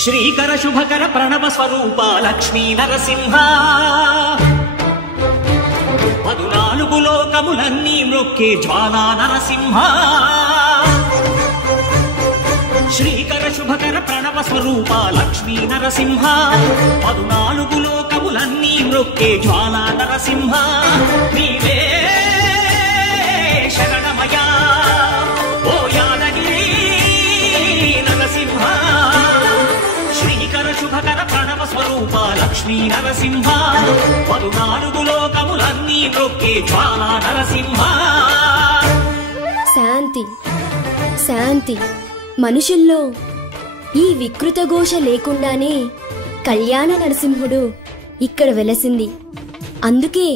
శ్రీకర శుభకర ప్రణవ స్వరూప లక్ష్మీ నరసింహ 14 లోకములన్నీ మ్రొక్కే జ్వాలా నరసింహ శ్రీకర శుభకర ప్రణవ స్వరూప లక్ష్మీ నరసింహ 14 లోకములన్నీ మ్రొక్కే జ్వాలా నరసింహ నీవే శరణమయా ఓ యాదగిరి నరసింహ శ్రీకర శుభకర ప్రణవ స్వరూప లక్ష్మీ నరసింహ 14 లోకములన్నీ మ్రొక్కే జ్వాలా నరసింహ శాంతి శాంతి మనుషుల్లో ఈ వికృత ఘోష లేకుండానే కళ్యాణ నరసింహుడు ఇక్కడ వెలసింది. అందుకే